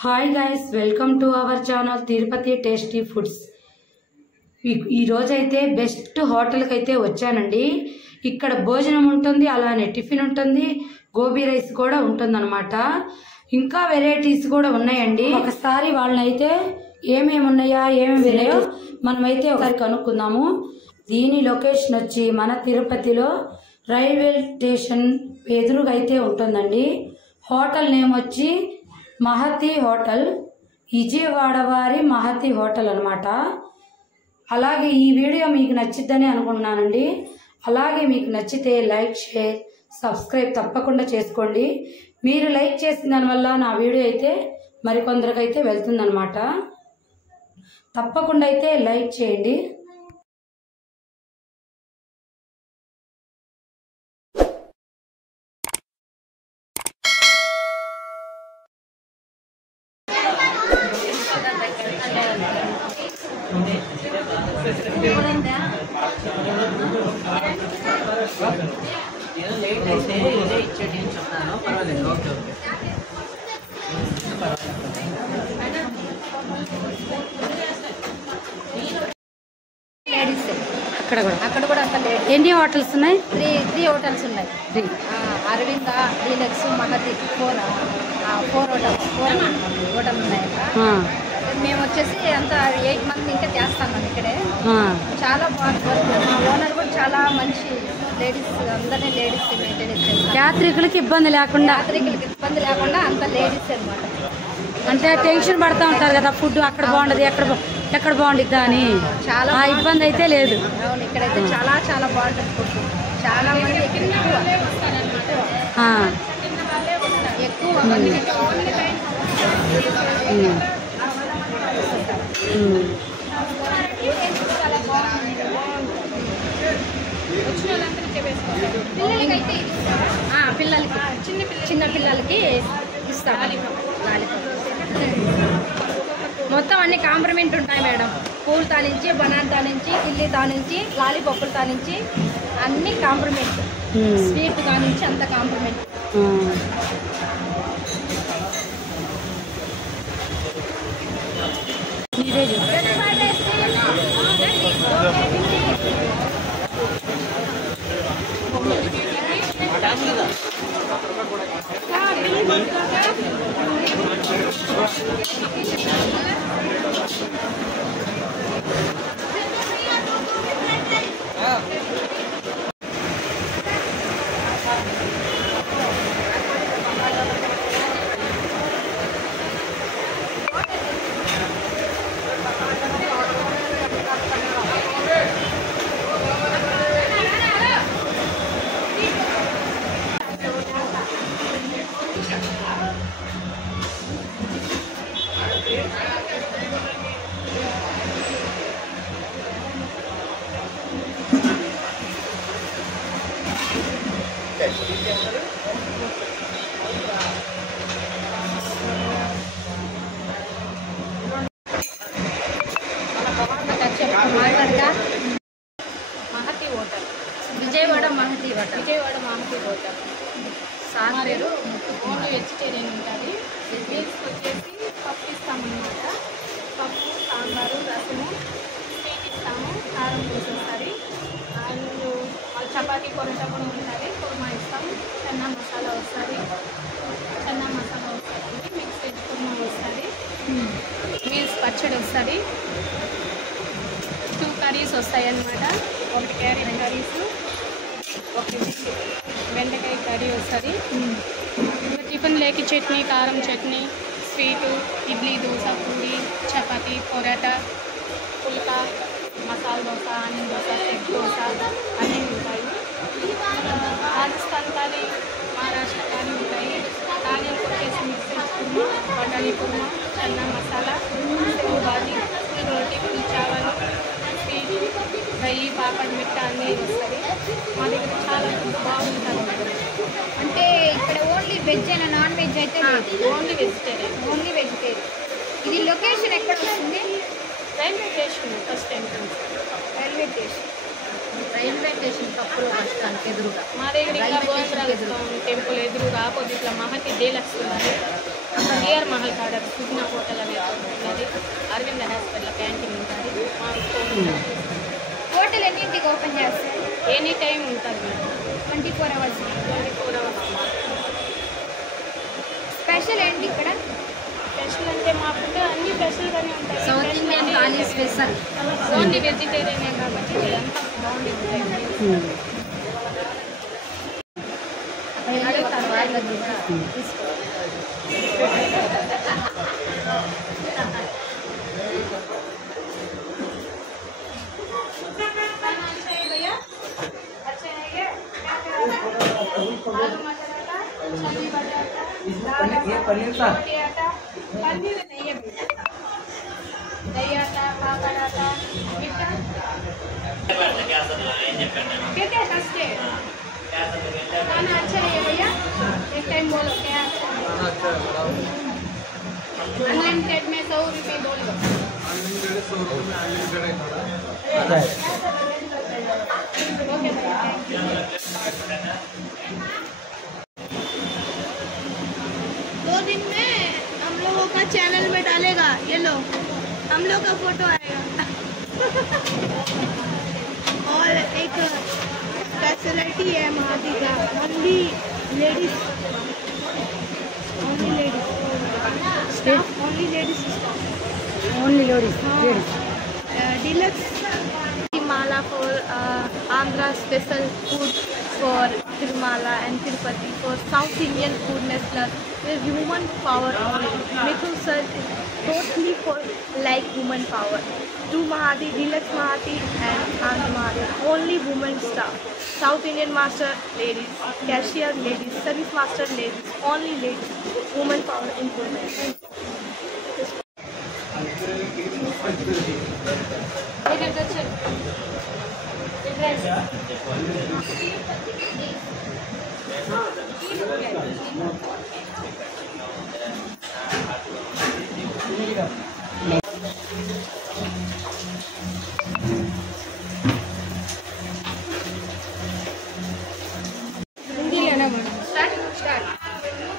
Hi guys, welcome to our channel Tirupati tasty foods. ఈ రోజైతే best హోటల్కి అయితే వచ్చానండి. ఇక్కడ భోజనం ఉంటుంది, అలానే టిఫిన్ ఉంటుంది, గోబీ రైస్ కూడా ఉంటుందన్నమాట. ఇంకా వెరైటీస్ కూడా ఉన్నాయండి. ఒకసారి వాళ్ళనైతే ఏమేమి ఉన్నాయా ఏమేమి ఉన్నాయో మనమైతే ఒకసారి కనుక్కుందాము. దీని లొకేషన్ వచ్చి మన తిరుపతిలో రైల్వే స్టేషన్ ఎదురుగా అయితే ఉంటుందండి. హోటల్ నేమ్ వచ్చి మహతి హోటల్, విజయవాడ వారి మహతి హోటల్ అనమాట. అలాగే ఈ వీడియో మీకు నచ్చిద్దని అనుకుంటున్నానండి. అలాగే మీకు నచ్చితే లైక్, షేర్, సబ్స్క్రైబ్ తప్పకుండా చేసుకోండి. మీరు లైక్ చేసిన దానివల్ల నా వీడియో అయితే మరికొందరికైతే వెళ్తుందనమాట. తప్పకుండా అయితే లైక్ చేయండి. అక్కడ కూడా ఎన్ని హోటల్స్ ఉన్నాయి? త్రీ హోటల్స్ ఉన్నాయి. Aravinda, deluxe, Mahathi, four hotel ఉన్నాయి. మేము వచ్చేసి అంత 8 మంది ఇంకా చేస్తాం ఇక్కడే. చాలా బాగుంటుంది. మా ఓనర్ కూడా చాలా మంచి లేడీస్, అందరినీ లేడీస్ మెయింటైన్ చేస్తారు. యాత్రికులకి ఇబ్బంది లేకుండా అంత లేడీస్ అనమాట. అంటే టెన్షన్ పడుతూ ఉంటారు కదా, ఫుడ్ అక్కడ బాగుండదు ఎక్కడ బాగుండిద్దా అని. చాలా ఇబ్బంది అయితే లేదు. అవును, ఇక్కడైతే చాలా చాలా బాగుంటుంది ఫుడ్. చాలా మంది ఎక్కువ పిల్లలకి చిన్న పిల్లలకి ఇస్తాం. మొత్తం అన్ని కాంప్లిమెంట్ ఉంటాయి మేడం. పూల్ తానించి, బనానా తానించి, కిల్లి తానించి, లాలీపప్పులు తానించి అన్ని కాంప్లిమెంట్. స్వీట్ తానించి అంత కాంప్లిమెంట్. Mahathi hotel, Vijayawada Mahathi hotel. Sir పేరు ఓన్లీ వెజిటేరియన్ ఉంటుంది. మీల్స్కి వచ్చేసి పప్పు ఇస్తామన్నమాట. పప్పు, సాంబారు, రసము, స్వీట్ ఇస్తాము, కారం దోశ వస్తుంది. అండ్ చపాతీ పొరటా కూడా ఉంటుంది. కుర్మా ఇస్తాము, చెన్నా మసాలా వస్తుంది. మిక్స్ వెజ్ కుర్మా వస్తుంది. మీల్స్ పచ్చడి వస్తుంది. 2 కర్రీస్ వస్తాయి అన్నమాట. ఒకటి క్యారెట్ కర్రీస్, ఒకటి బెండకాయ కర్రీ వస్తుంది. టిఫిన్ లేకి చట్నీ, కారం చట్నీ, స్వీటు, ఇడ్లీ, దోశ, పూరి, చపాతీ, పొరాటా, పుల్కా, మసాలా దోశ, ఆనియన్ దోశ, ఎగ్ దోశ అన్నీ ఉంటాయి. రాజస్థాన్ కానీ మహారాష్ట్ర కానీ ఉంటాయి. కానీ వచ్చేసి మిక్స్ కుర్మా, బటానీ కుర్మా, చన్నా మసాలా, సేవ్ భాజీ, రోటీ, చావల్, స్వీట్, దహి, పాపడ్, మిఠా అన్నీ వస్తుంది. మా దగ్గర చాలా బాగుంటుంది మేడం. అంటే ఇక్కడ ఓన్లీ వెజ్ అయినా, నాన్ వెజ్ అయితే ఓన్లీ వెజిటేరియన్. ఇది లొకేషన్ ఎక్కడ వస్తుంది? Railway station first entrance. Railway station కప్పుడు బస్ స్టాండ్ ఎదురుగా. మా దగ్గర ఇంకా టెంపుల్ ఎదురుగా ఆపోజిట్లో మహతి డీలక్స్ ఉంది. నియర్ మహల్ కాడ సుగ్న హోటల్ అనేది ఉన్నది. అరవింద హాస్పిటల్ క్యాంటీన్ ఉంటుంది. హోటల్ ఎన్నింటికి ఓపెన్ చేస్తారు? ఎనీ టైం ఉంటుంది మేడం, 24 hours. 24 hours. స్పెషల్ ఏంటి ఇక్కడ? స్పెషల్ అంటే మా ఫుడ్ అన్ని స్పెషల్గానే ఉంటాయి. South Indian thali special. Only వెజిటేరియనే కాబట్టి అంతా బాగుంది ఉంటాయి. అడుగుతాను వాళ్ళని. पनीर का पनीर नहीं है, दही आता, पापड़ आता, मीठा क्या सस्ते खाना अच्छा है भैया? एक टाइम बोलो क्या अनलिमिटेड में 100 रुपये बोलो। ओके भैया, थैंक यू। 2 दिन में हम लोगों का चैनल में डालेगा, ये लो हम लोग का फोटो आएगा। और एक फैसिलिटी है महादी का, only ladies only ladies. deluxe Tirumala for Andhra special food for Tirumala and Tirupati for South Indian food national. There's human power only. Mithun sir is totally for like woman power. Do Mahadi, Deluxe Mahadi and Andhra Mahadi. Only women staff. South Indian master ladies, cashier ladies, service master ladies, only ladies. Woman power in food. Start.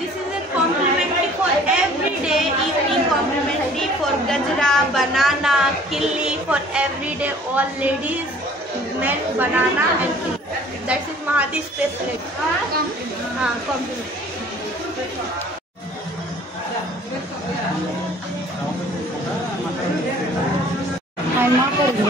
This is a complimentary for every day, evening complimentary for gajra, banana, killi for every day, all ladies, men, banana and killi. That is Mahadi specialty. Complimentary. I'm not going to.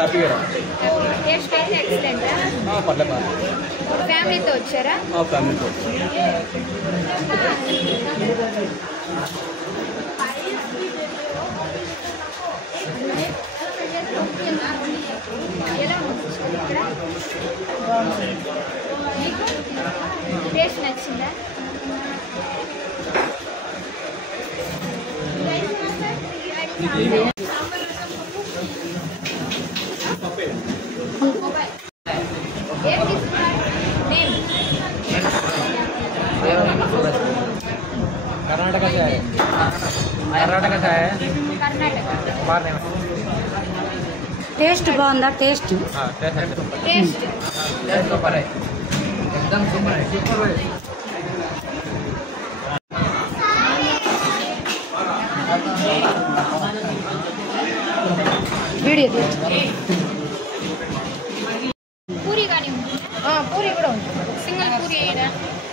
హ్యాపీగా taste అయితే excellent. పర్లేదు ఫ్యామిలీతో వచ్చారా? ఫ్యామిలీతో. ఎలా ఉంది ఇక్కడ? మీకు టేస్ట్ నచ్చిందా? ఏం తీసుకున్నారు? నేమ్ कर्नाटक से आए कर्नाटक से आए కర్ణాటక. बाहर नहीं టేస్ట్ బాగుందా? టేస్ట్ हाँ टेस्ट టేస్ట్ सुपर है एकदम सुपर है सुपर है వీడియో పూరి కానీ ఉంది. పూరి కూడా ఉంది. సింగిల్ పూరి వేయడా?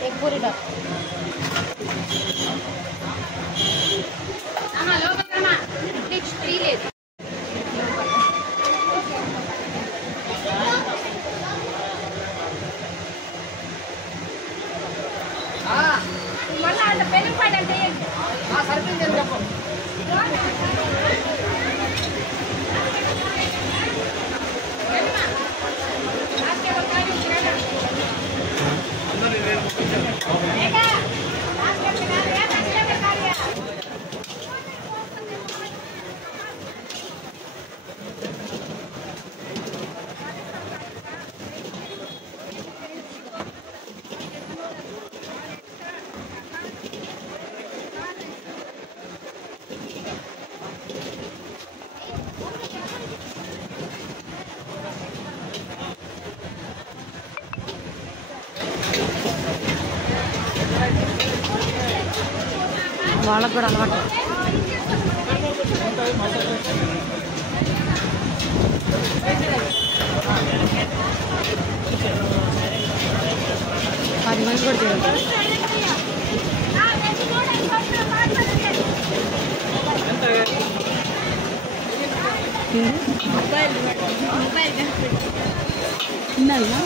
ఎగ్ పూరి డా లోపల నెక్స్ట్ 3 లేదు. మళ్ళీ అంత పెళ్లి పాట అంటే వాళ్ళకు కూడా అలవాటు. పది మంది కూడా తింటారు. తిన్నారా?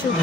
చూడు